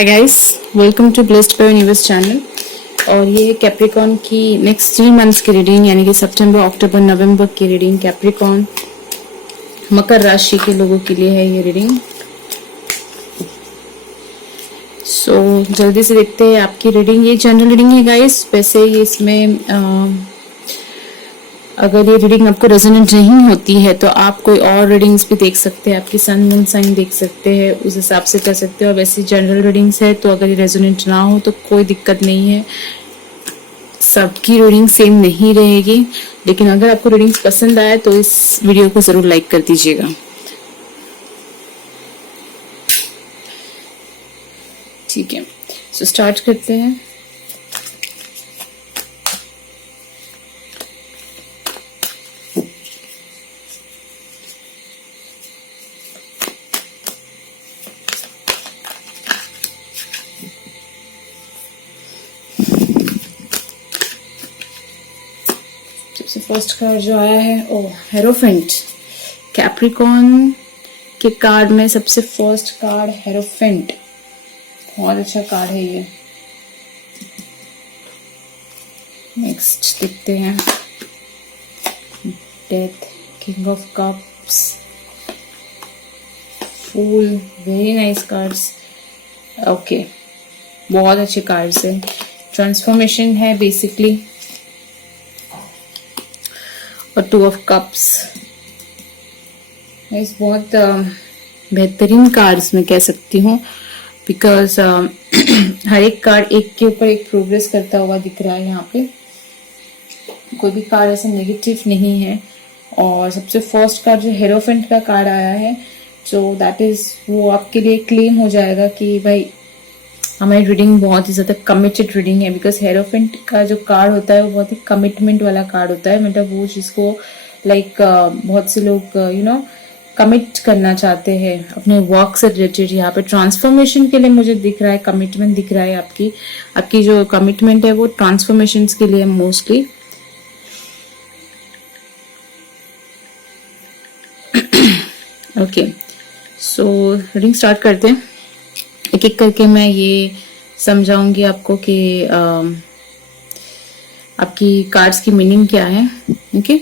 Hi guys, welcome to blessed by universe channel. और ये Capricorn की नेक्स्ट 3 मंथ्स की रीडिंग यानी कि सितंबर, अक्टूबर, नवंबर की रीडिंग कैप्रिकॉन मकर राशि के लोगों के लिए है ये रीडिंग। जल्दी से देखते हैं आपकी रीडिंग। ये जनरल रीडिंग है गाइस। वैसे ये इसमें अगर ये रीडिंग आपको रेजोनेंट नहीं होती है तो आप कोई और रीडिंग्स भी देख सकते हैं, आपकी सन मून साइन देख सकते हैं, उस हिसाब से कर सकते हैं। और वैसे जनरल रीडिंग्स है तो अगर ये रेजोनेंट ना हो तो कोई दिक्कत नहीं है, सबकी रीडिंग सेम नहीं रहेगी। लेकिन अगर आपको रीडिंग्स पसंद आए तो इस वीडियो को जरूर लाइक कर दीजिएगा। ठीक है, सो स्टार्ट करते हैं। सबसे फर्स्ट कार्ड जो आया है ओ हेरोफेंट। कैप्रिकॉन के कार्ड में सबसे फर्स्ट कार्ड हेरोफेंट, बहुत अच्छा कार्ड है ये। नेक्स्ट देखते हैं death, king of cups, fool, very nice cards. Okay, बहुत अच्छे कार्ड्स हैं। ट्रांसफॉर्मेशन है बेसिकली, और 2 ऑफ कप्स। इस बहुत बेहतरीन कार्ड्स मैं कह सकती हूँ, बिकॉज हर एक कार्ड एक के ऊपर एक प्रोग्रेस करता हुआ दिख रहा है। यहाँ पे कोई भी कार्ड ऐसा नेगेटिव नहीं है। और सबसे फर्स्ट कार्ड जो हेरोफेंट का कार्ड आया है, जो दैट इज वो आपके लिए क्लेम हो जाएगा कि भाई हमारी रीडिंग बहुत ही ज्यादा कमिटेड रीडिंग है। बिकॉज हेरोफेंट का जो कार्ड होता है वो बहुत ही कमिटमेंट वाला कार्ड होता है। मतलब वो जिसको बहुत से लोग कमिट करना चाहते हैं अपने वर्क से रिलेटेड। यहाँ पे ट्रांसफॉर्मेशन के लिए मुझे दिख रहा है, कमिटमेंट दिख रहा है। आपकी जो कमिटमेंट है वो ट्रांसफॉर्मेशन के लिए mostly. Okay, so reading start करते हैं। एक एक करके मैं ये समझाऊंगी आपको कि आपकी कार्ड्स की मीनिंग क्या है। ओके,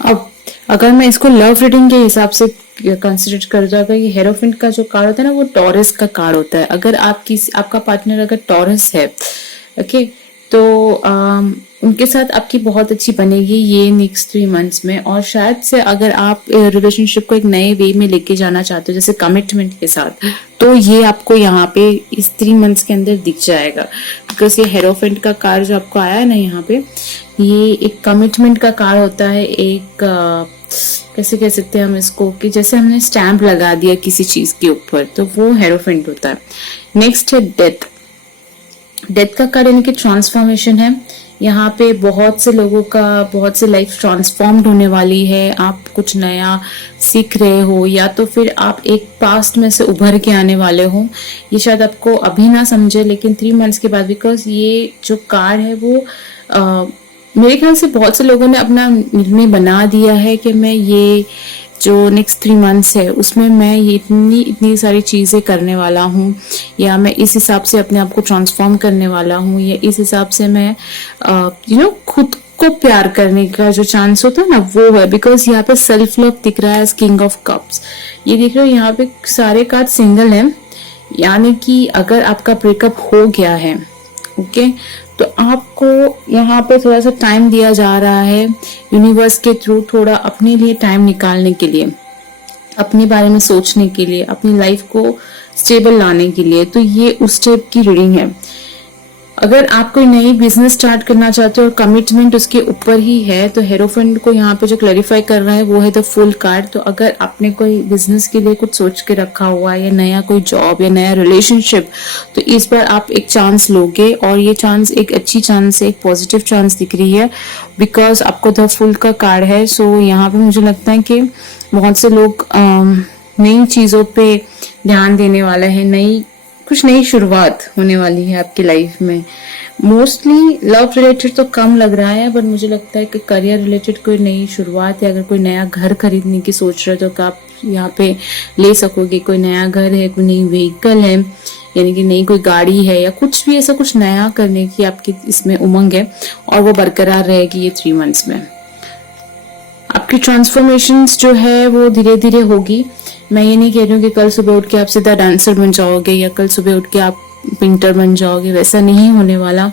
अब अगर मैं इसको लव रीडिंग के हिसाब से कंसिडर कर जाएगा, ये हेरोफेंट का जो कार्ड होता है ना वो टॉरस का कार्ड होता है। अगर आपका पार्टनर अगर टॉरस है, ओके, तो उनके साथ आपकी बहुत अच्छी बनेगी ये नेक्स्ट 3 मंथ्स में। और शायद से अगर आप रिलेशनशिप को एक नए वे में लेके जाना चाहते हो, जैसे कमिटमेंट के साथ, तो ये आपको यहाँ पे इस 3 मंथ्स के अंदर दिख जाएगा। बिकॉज ये हेरोफेंट का कार्ड जो आपको आया है ना यहाँ पे, ये एक कमिटमेंट का कार्ड होता है। एक कैसे कह सकते हैं हम इसको, कि जैसे हमने स्टैंप लगा दिया किसी चीज के ऊपर, तो वो हेरोफेंट होता है। नेक्स्ट है डेथ। डेथ का कार्ड यानी कि ट्रांसफॉर्मेशन है। यहाँ पे बहुत से लाइफ ट्रांसफॉर्म्ड होने वाली है। आप कुछ नया सीख रहे हो, या तो फिर आप एक पास्ट में से उभर के आने वाले हो। ये शायद आपको अभी ना समझे, लेकिन 3 मंथ्स के बाद, बिकॉज ये जो कार्ड है वो मेरे ख्याल से बहुत से लोगों ने अपना निर्णय बना दिया है कि मैं ये जो नेक्स्ट 3 मंथ्स है उसमें मैं ये इतनी सारी चीजें करने वाला हूँ, या मैं इस हिसाब से अपने आप को ट्रांसफॉर्म करने वाला हूँ, या इस हिसाब से मैं खुद को प्यार करने का जो चांस होता है ना वो है। बिकॉज यहाँ पे सेल्फ लव दिख रहा है, किंग ऑफ कप्स। ये देख रहे हो यहाँ पे सारे कार्ड सिंगल है, यानी कि अगर आपका ब्रेकअप हो गया है, ओके, तो आपको यहाँ पे थोड़ा सा टाइम दिया जा रहा है यूनिवर्स के थ्रू, थोड़ा अपने लिए टाइम निकालने के लिए, अपने बारे में सोचने के लिए, अपनी लाइफ को स्टेबल लाने के लिए। तो ये उस टाइप की रीडिंग है। अगर आप कोई नई बिजनेस स्टार्ट करना चाहते हो और कमिटमेंट उसके ऊपर ही है, तो हेरोफेंट को यहाँ पे जो क्लैरिफाई कर रहा है वो है द फुल कार्ड। तो अगर आपने कोई बिजनेस के लिए कुछ सोच के रखा हुआ है, या नया कोई जॉब या नया रिलेशनशिप, तो इस बार आप एक चांस लोगे। और ये चांस एक अच्छी चांस है, एक पॉजिटिव चांस दिख रही है, बिकॉज आपको द फुल का कार्ड है। सो यहाँ पे मुझे लगता है कि बहुत से लोग नई चीजों पे ध्यान देने वाले हैं, कुछ नई शुरुआत होने वाली है आपकी लाइफ में। मोस्टली लव रिलेटेड तो कम लग रहा है, बट मुझे लगता है कि करियर रिलेटेड कोई नई शुरुआत है। अगर कोई नया घर खरीदने की सोच रहे हो तो आप यहाँ पे ले सकोगे। कोई नया घर है, कोई नई व्हीकल है, यानी कि नई कोई गाड़ी है, या कुछ भी ऐसा कुछ नया करने की आपकी इसमें उमंग है, और वो बरकरार रहेगी ये 3 मंथ्स में। आपकी ट्रांसफॉर्मेशंस जो है वो धीरे धीरे होगी। मैं ये नहीं कह रही हूँ कि कल सुबह उठ के आप सीधा डांसर बन जाओगे या कल सुबह उठ के आप पेंटर बन जाओगे, वैसा नहीं होने वाला।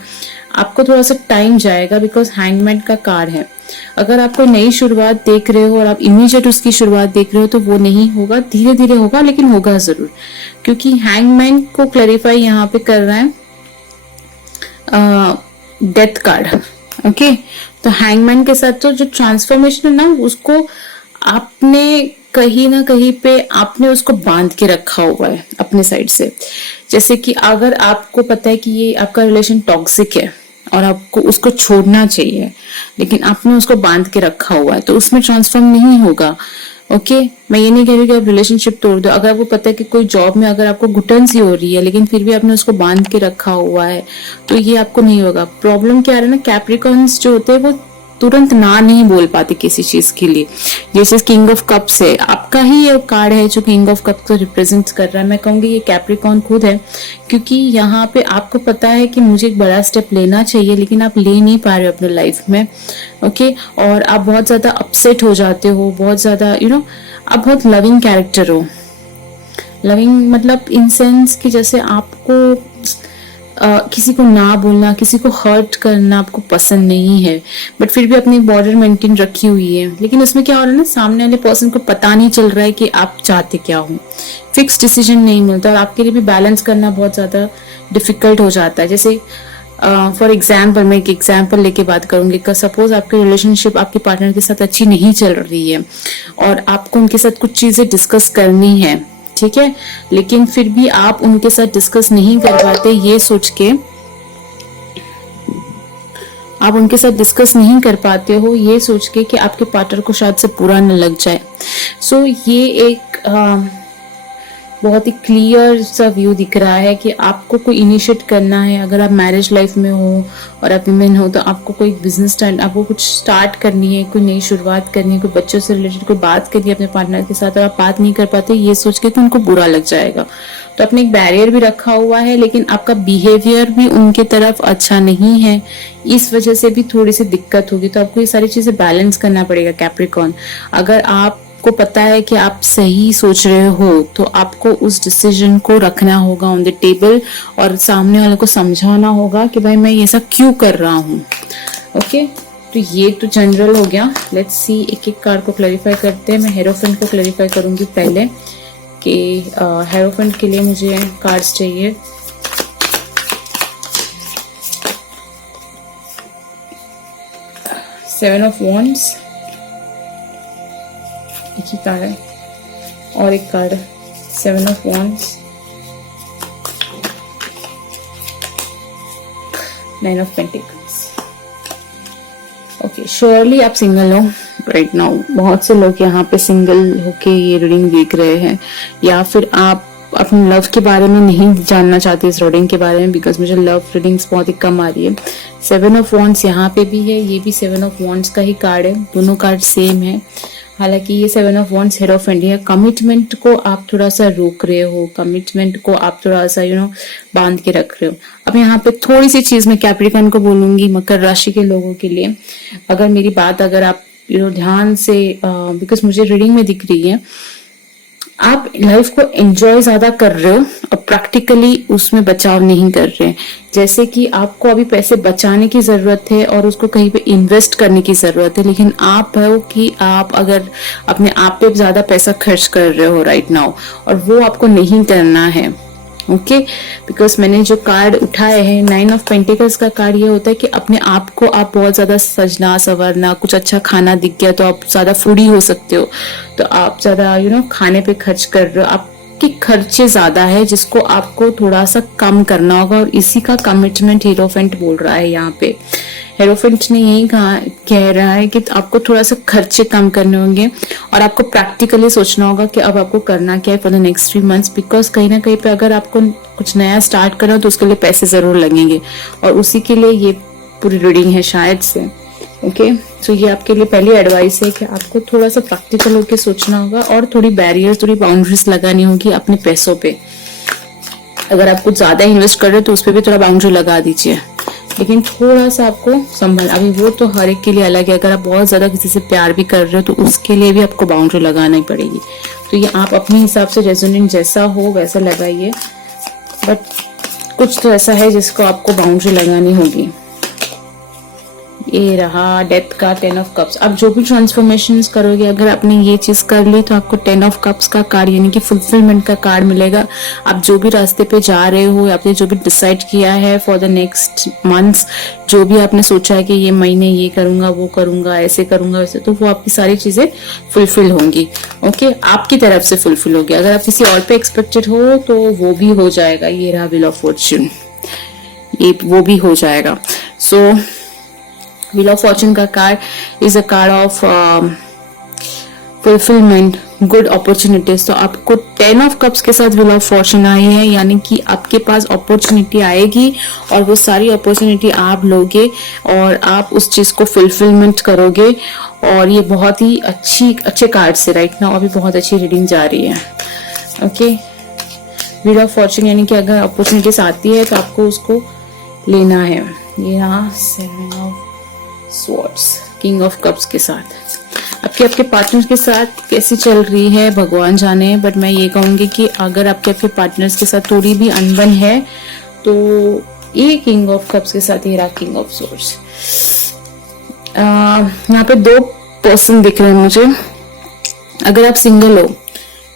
आपको थोड़ा सा टाइम जाएगा, बिकॉज हैंगमैन का कार्ड है। अगर आप कोई नई शुरुआत देख रहे हो और आप इमीडिएट उसकी शुरुआत देख रहे हो तो वो नहीं होगा, धीरे धीरे होगा, लेकिन होगा जरूर, क्योंकि हैंगमैन को क्लैरिफाई यहाँ पे कर रहा है डेथ कार्ड। ओके, तो हैंगमैन के साथ तो जो ट्रांसफॉर्मेशन है ना, उसको आपने कहीं ना कहीं पे आपने उसको बांध के रखा हुआ है अपने साइड से। जैसे कि अगर आपको पता है कि ये आपका रिलेशन टॉक्सिक है और आपको उसको छोड़ना चाहिए, लेकिन आपने उसको बांध के रखा हुआ है, तो उसमें ट्रांसफॉर्म नहीं होगा। ओके, मैं ये नहीं कह रही कि आप रिलेशनशिप तोड़ दो। अगर आपको पता है कि कोई जॉब में अगर आपको घुटन सी हो रही है, लेकिन फिर भी आपने उसको बांध के रखा हुआ है, तो ये आपको नहीं होगा। प्रॉब्लम क्या है ना, कैप्रिकॉन्स जो होते हैं वो तुरंत ना नहीं बोल पाते किसी चीज के लिए। जैसे किंग ऑफ कप्स है, आपका ही ये कार्ड है जो किंग ऑफ कप्स को रिप्रेजेंट कर रहा है। मैं कहूंगी ये कैप्रिकॉन खुद है, क्योंकि यहाँ पे आपको पता है कि मुझे एक बड़ा स्टेप लेना चाहिए, लेकिन आप ले नहीं पा रहे हो अपने लाइफ में। ओके, और आप बहुत ज्यादा अपसेट हो जाते हो, बहुत ज्यादा आप बहुत लविंग कैरेक्टर हो। लविंग मतलब इन सेंस कि जैसे आपको किसी को ना बोलना, किसी को हर्ट करना आपको पसंद नहीं है, बट फिर भी अपनी बॉर्डर मेंटेन रखी हुई है। लेकिन उसमें क्या हो रहा है ना, सामने वाले पर्सन को पता नहीं चल रहा है कि आप चाहते क्या हो। फिक्स डिसीजन नहीं मिलता और आपके लिए भी बैलेंस करना बहुत ज्यादा डिफिकल्ट हो जाता है। जैसे फॉर एग्जाम्पल, मैं एक एग्जाम्पल लेके बात करूंगी। सपोज आपकी रिलेशनशिप आपके पार्टनर के साथ अच्छी नहीं चल रही है और आपको उनके साथ कुछ चीजें डिस्कस करनी है, ठीक है, लेकिन फिर भी आप उनके साथ डिस्कस नहीं कर पाते, ये सोच के आप उनके साथ डिस्कस नहीं कर पाते हो, ये सोच के कि आपके पार्टनर को शायद से बुरा न लग जाए। सो ये एक बहुत ही क्लियर सा व्यू दिख रहा है कि आपको कोई इनिशिएट करना है। अगर आप मैरिज लाइफ में हो और आप विमेन हो तो आपको कोई बिजनेस स्टार्ट, आपको कुछ स्टार्ट करनी है, कोई नई शुरुआत करनी है, कोई बच्चों से रिलेटेड कोई बात करनी है अपने पार्टनर के साथ, और आप बात नहीं कर पाते ये सोच के कि उनको बुरा लग जाएगा। तो आपने एक बैरियर भी रखा हुआ है, लेकिन आपका बिहेवियर भी उनके तरफ अच्छा नहीं है, इस वजह से भी थोड़ी सी दिक्कत होगी। तो आपको ये सारी चीजें बैलेंस करना पड़ेगा कैप्रिकॉर्न। अगर आपको पता है कि आप सही सोच रहे हो तो आपको उस डिसीजन को रखना होगा ऑन द टेबल और सामने वाले को समझाना होगा कि भाई मैं ये सब क्यों कर रहा हूँ। ओके, तो ये तो जनरल हो गया। लेट्स सी, एक एक कार्ड को क्लैरिफाई करते हैं। मैं हेरोफेंट को क्लैरिफाई करूंगी पहले कि हेरोफेंट के लिए मुझे कार्ड्स चाहिए। सेवन ऑफ वॉन्ड्स, एक ही कार्ड है, और एक card seven of wands, nine of pentacles. Okay, surely आप सिंगल हो राइट नाउ। बहुत से लोग यहाँ पे सिंगल होके ये रीडिंग देख रहे हैं, या फिर आप अपने लव के बारे में नहीं जानना चाहते इस रीडिंग के बारे में, बिकॉज मुझे लव रीडिंग्स बहुत ही कम आ रही है। सेवन ऑफ वॉन्ड्स यहाँ पे भी है, ये भी सेवन ऑफ वॉन्ड्स का ही कार्ड है, दोनों कार्ड सेम है। हालांकि ये सेवन ऑफ वॉन्ड्स हेरोफेंट है। कमिटमेंट को आप थोड़ा सा रोक रहे हो, कमिटमेंट को आप थोड़ा सा बांध के रख रहे हो। अब यहाँ पे थोड़ी सी चीज मैं कैप्रिकॉर्न को बोलूंगी, मकर राशि के लोगों के लिए। अगर मेरी बात अगर आप ध्यान से, बिकॉज मुझे रीडिंग में दिख रही है, आप लाइफ को एंजॉय ज्यादा कर रहे हो और प्रैक्टिकली उसमें बचाव नहीं कर रहे। जैसे कि आपको अभी पैसे बचाने की जरूरत है और उसको कहीं पे इन्वेस्ट करने की जरूरत है, लेकिन आप हो कि आप अगर अपने आप पे ज्यादा पैसा खर्च कर रहे हो राइट नाउ, और वो आपको नहीं करना है। ओके, बिकॉज मैंने जो कार्ड उठाए हैं, नाइन ऑफ पेंटिकल्स का कार्ड ये होता है कि अपने आप को आप बहुत ज्यादा सजना संवरना, कुछ अच्छा खाना दिख गया तो आप ज्यादा फूडी हो सकते हो, तो आप ज्यादा खाने पे खर्च कर रहे हो, आपके खर्चे ज्यादा है जिसको आपको थोड़ा सा कम करना होगा, और इसी का कमिटमेंट हीरोफेंट बोल रहा है यहाँ पे। हेरोफेंट ने यही कह रहा है कि आपको थोड़ा सा खर्चे कम करने होंगे और आपको प्रैक्टिकली सोचना होगा कि अब आपको करना क्या है for the next 3 months, because कहीं ना कहीं पे अगर आपको कुछ नया स्टार्ट करना हो तो उसके लिए पैसे जरूर लगेंगे और उसी के लिए ये पूरी रीडिंग है शायद से। ओके, सो ये आपके लिए पहली एडवाइस है कि आपको थोड़ा सा प्रैक्टिकल होकर सोचना होगा और थोड़ी बैरियर्स, थोड़ी बाउंड्रीज लगानी होगी अपने पैसों पे। अगर आप कुछ ज्यादा इन्वेस्ट कर रहे हो तो उस पर भी थोड़ा बाउंड्री लगा दीजिए, लेकिन थोड़ा सा आपको संभल, अभी वो तो हर एक के लिए अलग है। अगर आप बहुत ज्यादा किसी से प्यार भी कर रहे हो तो उसके लिए भी आपको बाउंड्री लगाना ही पड़ेगी। तो ये आप अपने हिसाब से रेजोनेंट जैसा हो वैसा लगाइए, बट कुछ तो ऐसा है जिसको आपको बाउंड्री लगानी होगी। ये रहा डेथ का 10 ऑफ कप्स। आप जो भी ट्रांसफॉर्मेशंस करोगे, अगर आपने ये चीज कर ली तो आपको 10 ऑफ कप्स का कार्ड यानी कि फुलफिलमेंट का कार्ड मिलेगा। आप जो भी रास्ते पे जा रहे हो, आपने जो भी डिसाइड किया है फॉर द नेक्स्ट मंथ्स, जो भी आपने सोचा है कि ये महीने ये करूंगा, वो करूंगा, ऐसे करूंगा, वैसे, तो वो आपकी सारी चीजें फुलफिल होंगी। ओके, आपकी तरफ से फुलफिल होगी। अगर आप किसी और पे एक्सपेक्टेड हो तो वो भी हो जाएगा। ये रहा व्हील ऑफ फॉर्च्यून, ये वो भी हो जाएगा। सो व्हील ऑफ फॉर्च्यून का card is a card of fulfilment, good opportunities. तो आपको 10 ऑफ कप्स के साथ व्हील ऑफ फॉर्च्यून आई है, यानी कि आपके पास अपॉर्चुनिटी आएगी और वो सारी अपॉर्चुनिटी आप लोगे और आप उस चीज को फुलफिलमेंट करोगे। और ये बहुत ही अच्छे कार्ड से राइट नाउ अभी बहुत अच्छी रीडिंग जा रही है। ओके, व्हील ऑफ फॉर्च्यून यानी कि अगर अपॉर्चुनिटीज आती है तो आपको उसको लेना है। ये यहाँ 7 of swords, king of cups के साथ आपके पार्टनर के साथ कैसी चल रही है भगवान जाने, बट मैं ये कहूंगी कि अगर आपके पर्टनर्स के साथ थोड़ी भी अनबन है तो ये किंग ऑफ कप्स के साथ, ये रहा किंग ऑफ स्वॉर्ड्स। यहाँ पे 2 पर्सन दिख रहे हैं मुझे। अगर आप सिंगल हो,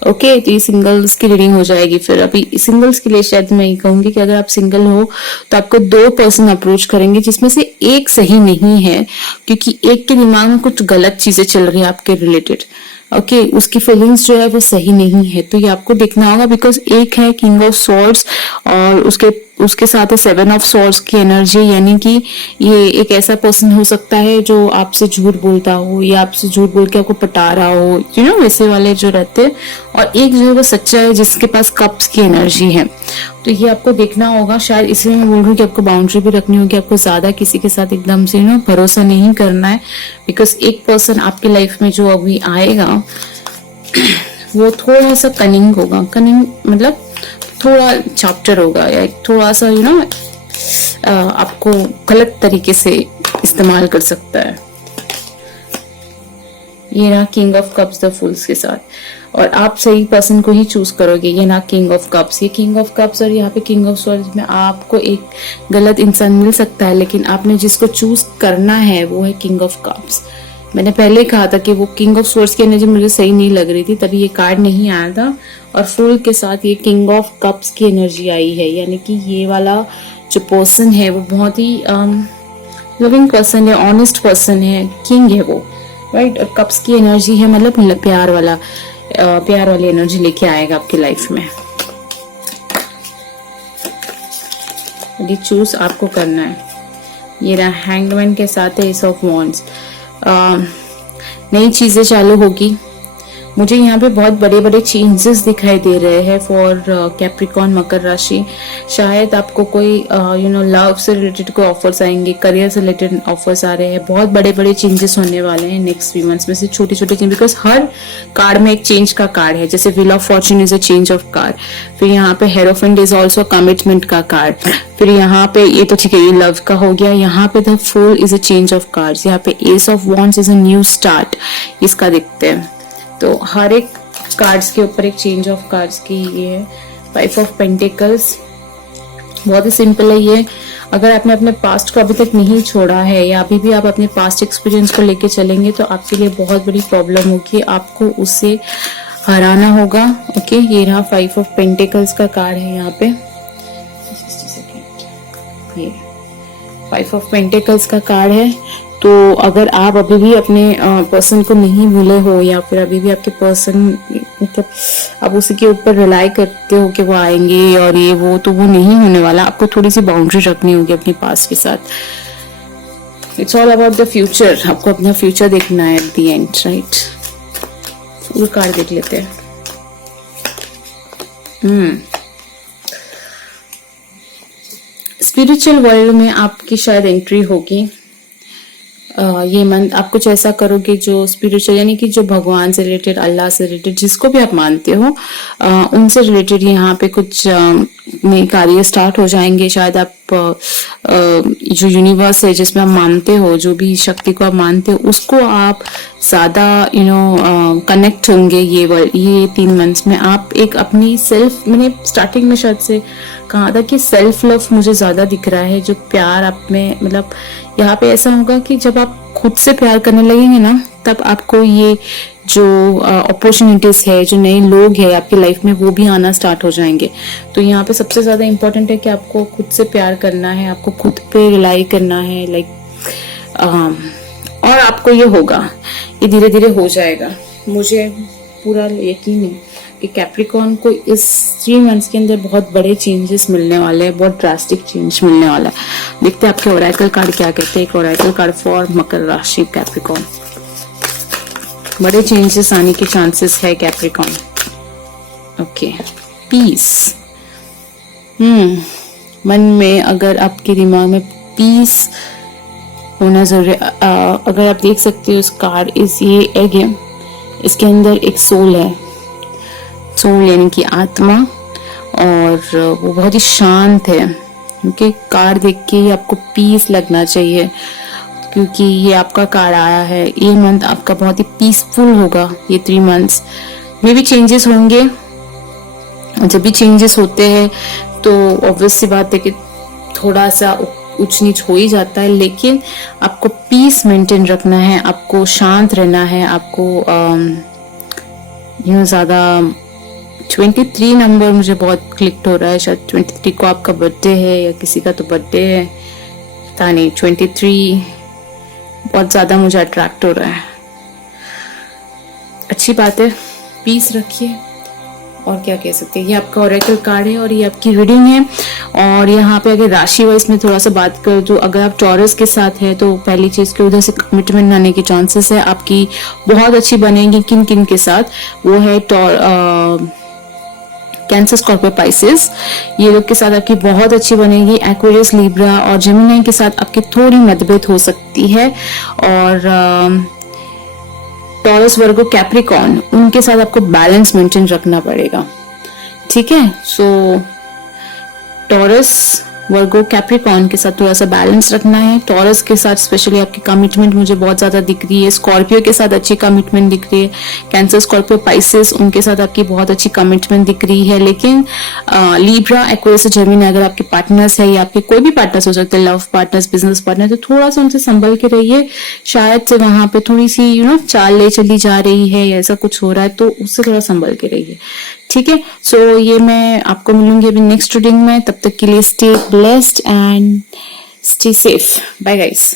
ओके, तो ये सिंगल्स की रीडिंग हो जाएगी। फिर अभी सिंगल्स के लिए शायद मैं ये कहूंगी कि अगर आप सिंगल हो तो आपको 2 पर्सन अप्रोच करेंगे, जिसमें से एक सही नहीं है, क्योंकि एक के दिमाग में कुछ गलत चीजें चल रही है आपके रिलेटेड। ओके, उसकी फीलिंग्स जो है वो सही नहीं है, तो ये आपको देखना होगा। बिकॉज एक है किंग ऑफ स्वॉर्ड्स और उसके साथ है 7 ऑफ स्वॉर्ड्स की एनर्जी, यानी कि ये एक ऐसा पर्सन हो सकता है जो आपसे झूठ बोलता हो या आपसे झूठ बोल के आपको पटा रहा हो, यू नो, वैसे वाले जो रहते हैं। और एक जो है वो सच्चा है जिसके पास कप्स की एनर्जी है। तो ये आपको देखना होगा। शायद इसलिए मैं बोल रही हूँ कि आपको बाउंड्री भी रखनी होगी। आपको ज्यादा किसी के साथ एकदम से भरोसा नहीं करना है, बिकॉज एक पर्सन आपकी लाइफ में जो अभी आएगा वो थोड़ा सा कनिंग होगा। कनिंग मतलब थोड़ा चैप्टर होगा या थोड़ा सा आपको गलत तरीके से इस्तेमाल कर सकता है। ये ना king of cups the fools के साथ, और आप सही पर्सन को ही चूज करोगे। ये ना किंग ऑफ कप्स, ये किंग ऑफ कप्स और यहाँ पे किंग ऑफ स्वॉर्ड्स में आपको एक गलत इंसान मिल सकता है, लेकिन आपने जिसको चूज करना है वो है किंग ऑफ कप्स। मैंने पहले कहा था कि वो किंग ऑफ स्वॉर्ड्स की एनर्जी मुझे सही नहीं लग रही थी, तभी ये कार्ड नहीं आया था। और फूल के साथ ये किंग ऑफ कप्स की एनर्जी आई है, यानी कि ये वाला जो पर्सन है वो बहुत ही लविंग पर्सन है, ऑनेस्ट पर्सन है, किंग है वो, राइट। और कप्स की एनर्जी है मतलब प्यार वाली एनर्जी लेके आएगा आपकी लाइफ में। ये चूज आपको करना है। ये रहा हैंगमैन के साथ है एस ऑफ वॉन्ड्स। नई चीजें चालू होगी। मुझे यहाँ पे बहुत बड़े बड़े चेंजेस दिखाई दे रहे हैं फॉर कैप्रिकॉर्न, मकर राशि। शायद आपको कोई लव से रिलेटेड कोई ऑफर्स आएंगे, करियर से रिलेटेड ऑफर्स आ रहे हैं। बहुत बड़े बड़े चेंजेस होने वाले हैं नेक्स्ट 3 मंथ्स में से, छोटे छोटे चेंज, बिकॉज हर कार्ड में एक चेंज का कार्ड है। जैसे wheel of Fortune is a change of card, फिर यहाँ पे हेरोफेंट इज ऑल्सो कमिटमेंट का कार्ड, फिर यहाँ पे ये तो ठीक है, ये लव का हो गया। यहाँ पे the fool is a change of cards, यहाँ पे ace of wands is a new start, इसका देखते हैं। तो हर एक कार्ड्स के ऊपर एक चेंज ऑफ कार्ड्स की ये है। 5 ऑफ पेंटिकल्स बहुत ही सिंपल है ये। अगर आपने अपने पास्ट को अभी तक नहीं छोड़ा है या अभी भी आप अपने पास्ट एक्सपीरियंस को लेके चलेंगे तो आपके लिए बहुत बड़ी प्रॉब्लम होगी, आपको उससे हराना होगा। ओके, ये रहा 5 ऑफ पेंटिकल्स का कार्ड है यहाँ पे। ये 5 ऑफ पेंटिकल्स का कार्ड है। तो अगर आप अभी भी अपने पर्सन को नहीं भूले हो या फिर अभी भी आपके पर्सन मतलब आप उसी के ऊपर रिलाई करते हो कि वो आएंगे और ये वो, तो वो नहीं होने वाला। आपको थोड़ी सी बाउंड्री रखनी होगी अपने पास के साथ। It's all about the future, आपको अपना फ्यूचर देखना है at the end, right. Full card देख लेते हैं। स्पिरिचुअल वर्ल्ड में आपकी शायद एंट्री होगी। ये मंथ आप कुछ ऐसा करोगे जो स्पिरिचुअल, यानी कि जो भगवान से रिलेटेड, अल्लाह से रिलेटेड, जिसको भी आप मानते हो उनसे रिलेटेड यहाँ पे कुछ नए कार्य स्टार्ट हो जाएंगे। शायद आप जो यूनिवर्स है जिसमें आप मानते हो, जो भी शक्ति को आप मानते हो, उसको आप ज्यादा कनेक्ट होंगे। ये 3 मंथ्स में आप एक अपनी सेल्फ, मैंने स्टार्टिंग में शायद से कहा था कि सेल्फ लव मुझे ज्यादा दिख रहा है, जो प्यार आप में, मतलब यहाँ पे ऐसा होगा कि जब आप खुद से प्यार करने लगेंगे ना, तब आपको ये जो अपॉर्चुनिटीज है, जो नए लोग हैं आपकी लाइफ में, वो भी आना स्टार्ट हो जाएंगे। तो यहाँ पे सबसे ज्यादा इम्पोर्टेंट है कि आपको खुद से प्यार करना है, आपको खुद पे रिलाई करना है, और आपको ये होगा, ये धीरे धीरे हो जाएगा। मुझे पूरा यकीन है कि कैप्रिकॉर्न को इस 3 मंथ्स के अंदर बहुत बड़े चेंजेस मिलने वाले हैं, बहुत ड्रास्टिक चेंज मिलने वाला है। देखते हैं आपके ओरेकल कार्ड क्या कहते हैं। एक ओरेकल कार्ड फॉर मकर राशि कैप्रिकॉर्न। बड़े चेंजेस आने के चांसेस है कैप्रिकॉर्न। Okay, piece. मन में, अगर आपके दिमाग में पीस होना जरूरी है। अगर आप देख सकते हो इस कार्ड, ये एग है, इसके अंदर एक सोल है, सोल यानी कि आत्मा, और वो बहुत ही शांत है। क्योंकि कार्ड देख के ही आपको पीस लगना चाहिए, क्योंकि ये आपका कार्ड आया है। ये मंथ आपका बहुत ही पीसफुल होगा। ये 3 मंथ्स में भी चेंजेस होंगे। जब भी चेंजेस होते हैं तो ऑब्वियस सी बात है कि थोड़ा सा ऊंच नीच हो ही जाता है, लेकिन आपको पीस मेंटेन रखना है, आपको शांत रहना है, आपको ज्यादा 23 नंबर मुझे बहुत क्लिक हो रहा है। शायद 23 को आपका बर्थडे है या किसी का तो बर्थडे है, पता नहीं। 23 बहुत ज्यादा मुझे अट्रैक्ट हो रहा है। अच्छी बात है, पीस रखिए। और क्या कह सकते हैं, ये आपका ओरेकल कार्ड है और ये आपकी रीडिंग है। और यहाँ पे अगर राशि वाइज में थोड़ा सा बात कर, तो अगर आप टॉरस के साथ है तो पहली चीज के उधर से कमिटमेंट आने के चांसेस है आपकी बहुत अच्छी बनेगी। किन किन के साथ, वो है कैंसर, स्कॉर्पियो, पाइसेस, ये लोग के साथ आपकी बहुत अच्छी बनेगी। एक्वेरियस, लिब्रा और जेमिनी के साथ आपकी थोड़ी मतभेद हो सकती है। और टॉरस, वर्गो, कैप्रिकॉर्न, उनके साथ आपको बैलेंस मेंटेन रखना पड़ेगा। ठीक है, सो टॉरस, वर्गो, कैप्रिकॉर्न के साथ थोड़ा सा बैलेंस रखना है। टॉरस के साथ स्पेशली आपकी कमिटमेंट मुझे बहुत ज्यादा दिख रही है। स्कॉर्पियो के साथ अच्छी कमिटमेंट दिख रही है। कैंसर, स्कॉर्पियो, पाइसेस, उनके साथ आपकी बहुत अच्छी कमिटमेंट दिख रही है। लेकिन लीब्रा, एक्वेरियस, जेमिनी अगर आपके पार्टनर्स है या आपके कोई भी पार्टनर्स हो सकते हैं, लव पार्टनर्स, बिजनेस पार्टनर, तो थोड़ा सा उनसे संभल के रहिए। शायद से वहां पे थोड़ी सी चाल ले चली जा रही है या ऐसा कुछ हो रहा है, तो उससे थोड़ा संभल के रहिए। ठीक है, सो ये मैं आपको मिलूंगी अभी नेक्स्ट रीडिंग में। तब तक के लिए stay blessed and stay safe. Bye guys.